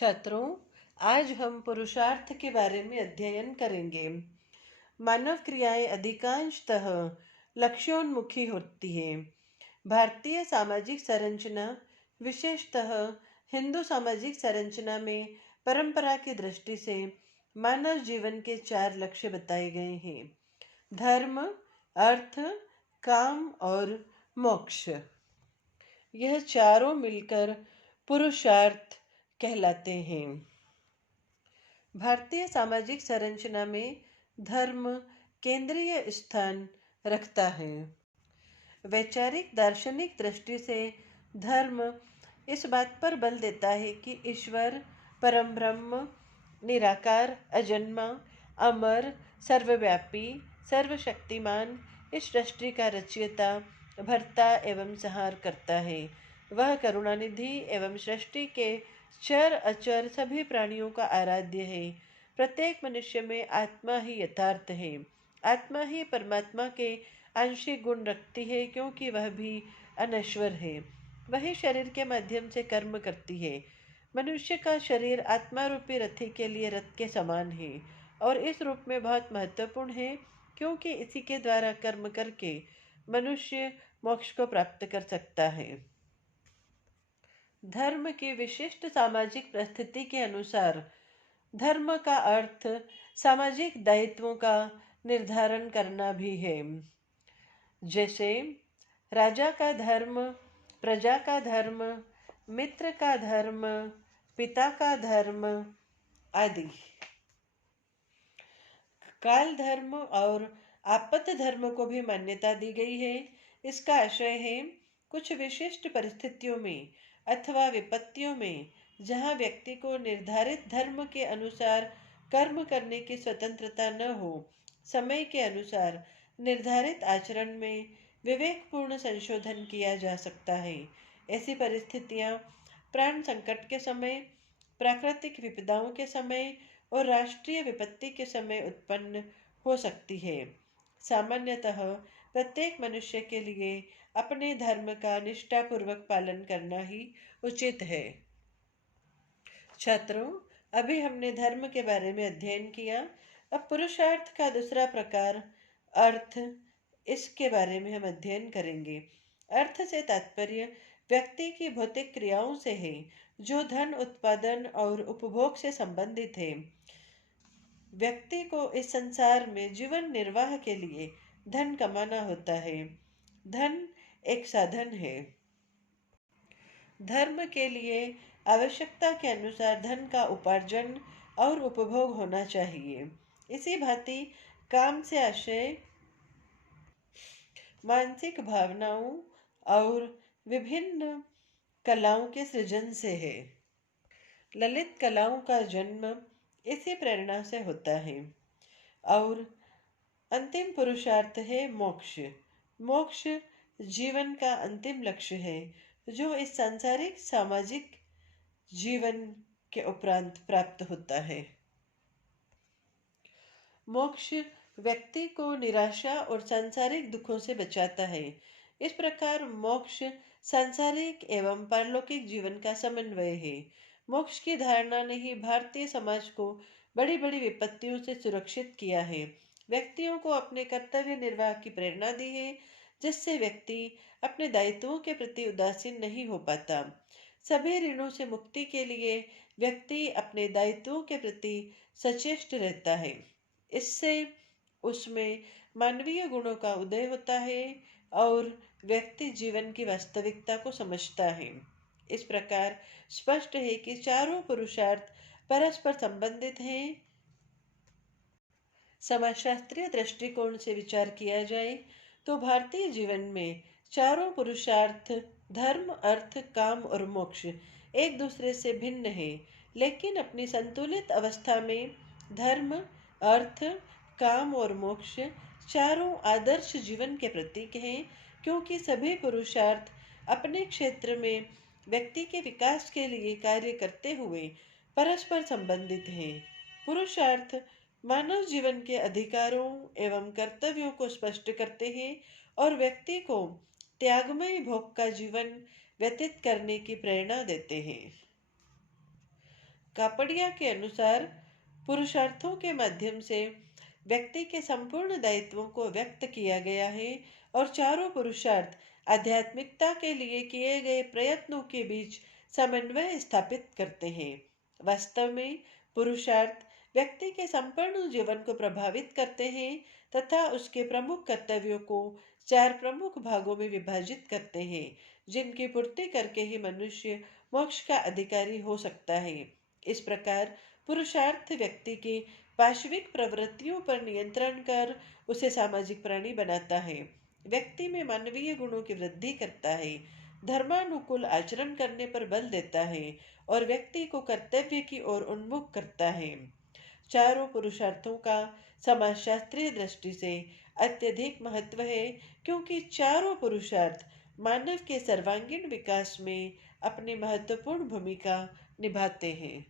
छात्रों, आज हम पुरुषार्थ के बारे में अध्ययन करेंगे। मानव क्रियाएं अधिकांशतः लक्ष्योन्मुखी होती हैं। भारतीय सामाजिक संरचना, विशेषतः हिंदू सामाजिक संरचना में परंपरा की दृष्टि से मानव जीवन के 4 लक्ष्य बताए गए हैं: धर्म, अर्थ, काम और मोक्ष। यह चारों मिलकर पुरुषार्थ कहलाते हैं। भारतीय सामाजिक संरचना में धर्म केंद्रीय स्थान रखता है। वैचारिक दार्शनिक दृष्टि से धर्म इस बात पर बल देता है कि ईश्वर परम ब्रह्म, निराकार, अजन्मा, अमर, सर्वव्यापी, सर्वशक्तिमान, इस सृष्टि का रचयिता, भर्ता एवं संहार करता है। वह करुणानिधि एवं सृष्टि के चर अचर सभी प्राणियों का आराध्य है। प्रत्येक मनुष्य में आत्मा ही यथार्थ है। आत्मा ही परमात्मा के आंशिक गुण रखती है, क्योंकि वह भी अनश्वर है। वही शरीर के माध्यम से कर्म करती है। मनुष्य का शरीर आत्मा रूपी रथी के लिए रथ के समान है और इस रूप में बहुत महत्वपूर्ण है, क्योंकि इसी के द्वारा कर्म करके मनुष्य मोक्ष को प्राप्त कर सकता है। धर्म की विशिष्ट सामाजिक परिस्थिति के अनुसार धर्म का अर्थ सामाजिक दायित्वों का निर्धारण करना भी है। जैसे राजा का धर्म, प्रजा का धर्म, मित्र का धर्म, पिता का धर्म आदि। काल धर्म और आपत्त धर्म को भी मान्यता दी गई है। इसका आशय है, कुछ विशिष्ट परिस्थितियों में अथवा विपत्तियों में जहाँ व्यक्ति को निर्धारित धर्म के अनुसार कर्म करने की स्वतंत्रता न हो, समय के अनुसार निर्धारित आचरण में विवेकपूर्ण संशोधन किया जा सकता है। ऐसी परिस्थितियाँ प्राण संकट के समय, प्राकृतिक विपदाओं के समय और राष्ट्रीय विपत्ति के समय उत्पन्न हो सकती है। सामान्यतः प्रत्येक मनुष्य के लिए अपने धर्म का निष्ठापूर्वक पालन करना ही उचित है। छात्रों, अभी हमने धर्म के बारे में अध्ययन किया। अब पुरुषार्थ का दूसरा प्रकार अर्थ, इसके बारे में हम अध्ययन करेंगे। अर्थ से तात्पर्य व्यक्ति की भौतिक क्रियाओं से है, जो धन उत्पादन और उपभोग से संबंधित है। व्यक्ति को इस संसार में जीवन निर्वाह के लिए धन कमाना होता है। धन एक साधन है। धर्म के लिए आवश्यकता के अनुसार धन का उपार्जन और उपभोग होना चाहिए। इसी भांति काम से आशय मानसिक भावनाओं और विभिन्न कलाओं के सृजन से है। ललित कलाओं का जन्म इसी प्रेरणा से होता है। और अंतिम पुरुषार्थ है मोक्ष। मोक्ष जीवन का अंतिम लक्ष्य है, जो इस सांसारिक सामाजिक जीवन के उपरांत प्राप्त होता है। मोक्ष व्यक्ति को निराशा और सांसारिक दुखों से बचाता है। इस प्रकार मोक्ष सांसारिक एवं पारलौकिक जीवन का समन्वय है। मोक्ष की धारणा ने ही भारतीय समाज को बड़ी बड़ी विपत्तियों से सुरक्षित किया है। व्यक्तियों को अपने कर्तव्य निर्वाह की प्रेरणा दी है, जिससे व्यक्ति अपने दायित्वों के प्रति उदासीन नहीं हो पाता। सभी ऋणों से मुक्ति के लिए व्यक्ति अपने दायित्वों के प्रति सचेष्ट रहता है। इससे उसमें मानवीय गुणों का उदय होता है और व्यक्ति जीवन की वास्तविकता को समझता है। इस प्रकार स्पष्ट है कि चारों पुरुषार्थ परस्पर संबंधित हैं। समाजशास्त्रीय दृष्टिकोण से विचार किया जाए तो भारतीय जीवन में चारों पुरुषार्थ धर्म, अर्थ, काम और मोक्ष एक दूसरे से भिन्न है, लेकिन अपनी संतुलित अवस्था में धर्म, अर्थ, काम और मोक्ष चारों आदर्श जीवन के प्रतीक हैं, क्योंकि सभी पुरुषार्थ अपने क्षेत्र में व्यक्ति के विकास के लिए कार्य करते हुए परस्पर संबंधित हैं। पुरुषार्थ मानव जीवन के अधिकारों एवं कर्तव्यों को स्पष्ट करते हैं और व्यक्ति को त्यागमय भोग का जीवन व्यतीत करने की प्रेरणा देते हैं। कापड़िया के अनुसार पुरुषार्थों के माध्यम से व्यक्ति के संपूर्ण दायित्वों को व्यक्त किया गया है और चारों पुरुषार्थ आध्यात्मिकता के लिए किए गए प्रयत्नों के बीच समन्वय स्थापित करते हैं। वास्तव में पुरुषार्थ व्यक्ति के संपूर्ण जीवन को प्रभावित करते हैं तथा उसके प्रमुख कर्तव्यों को चार प्रमुख भागों में विभाजित करते हैं, जिनकी पूर्ति करके ही मनुष्य मोक्ष का अधिकारी हो सकता है। इस प्रकार पुरुषार्थ व्यक्ति की पाशविक प्रवृत्तियों पर नियंत्रण कर उसे सामाजिक प्राणी बनाता है, व्यक्ति में मानवीय गुणों की वृद्धि करता है, धर्मानुकूल आचरण करने पर बल देता है और व्यक्ति को कर्तव्य की ओर उन्मुख करता है। चारों पुरुषार्थों का समाजशास्त्रीय दृष्टि से अत्यधिक महत्व है, क्योंकि चारों पुरुषार्थ मानव के सर्वांगीण विकास में अपनी महत्वपूर्ण भूमिका निभाते हैं।